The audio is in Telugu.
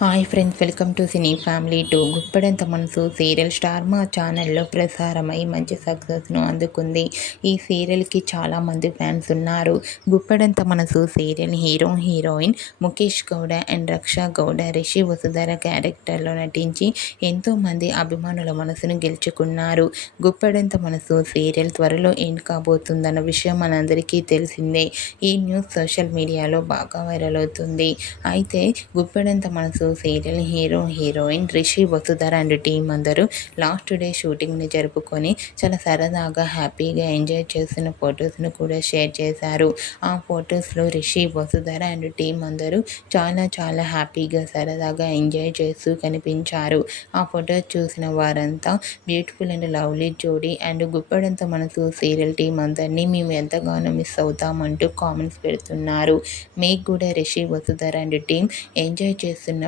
Hi friends welcome to cine family two. Guppedantha Manasu serial star మా ఛానల్లో ప్రసారమై మంచి సక్సెస్ను అందుకుంది. ఈ సీరియల్కి చాలామంది ఫ్యాన్స్ ఉన్నారు. Guppedantha Manasu serial hero heroine Mukesh Gowda and Raksha Gowda Rishi Vasudhara క్యారెక్టర్లో నటించి ఎంతోమంది అభిమానుల మనసును గెలుచుకున్నారు. గుప్పెడంత మనసు సీరియల్ త్వరలో ఎండ్ కాబోతుందన్న విషయం మనందరికీ తెలిసిందే. ఈ న్యూస్ సోషల్ మీడియాలో బాగా వైరల్ అవుతుంది. అయితే Guppedantha Manasu serial hero heroine Rishi Vasudhara and team అందరూ లాస్ట్ డే షూటింగ్ని జరుపుకొని చాలా సరదాగా హ్యాపీగా ఎంజాయ్ చేసిన ఫొటోస్ను కూడా షేర్ చేశారు. ఆ ఫొటోస్లో రిషి వసుధర అండ్ టీం అందరూ చాలా చాలా హ్యాపీగా సరదాగా ఎంజాయ్ చేస్తూ కనిపించారు. ఆ ఫొటోస్ చూసిన వారంతా బ్యూటిఫుల్ అండ్ లవ్లీ జోడీ and Guppedantha Manasu serial team అందరినీ మేము ఎంతగానో మిస్ అవుతామంటూ కామెంట్స్ పెడుతున్నారు. మీకు కూడా Rishi Vasudhara and team enjoy చేస్తున్న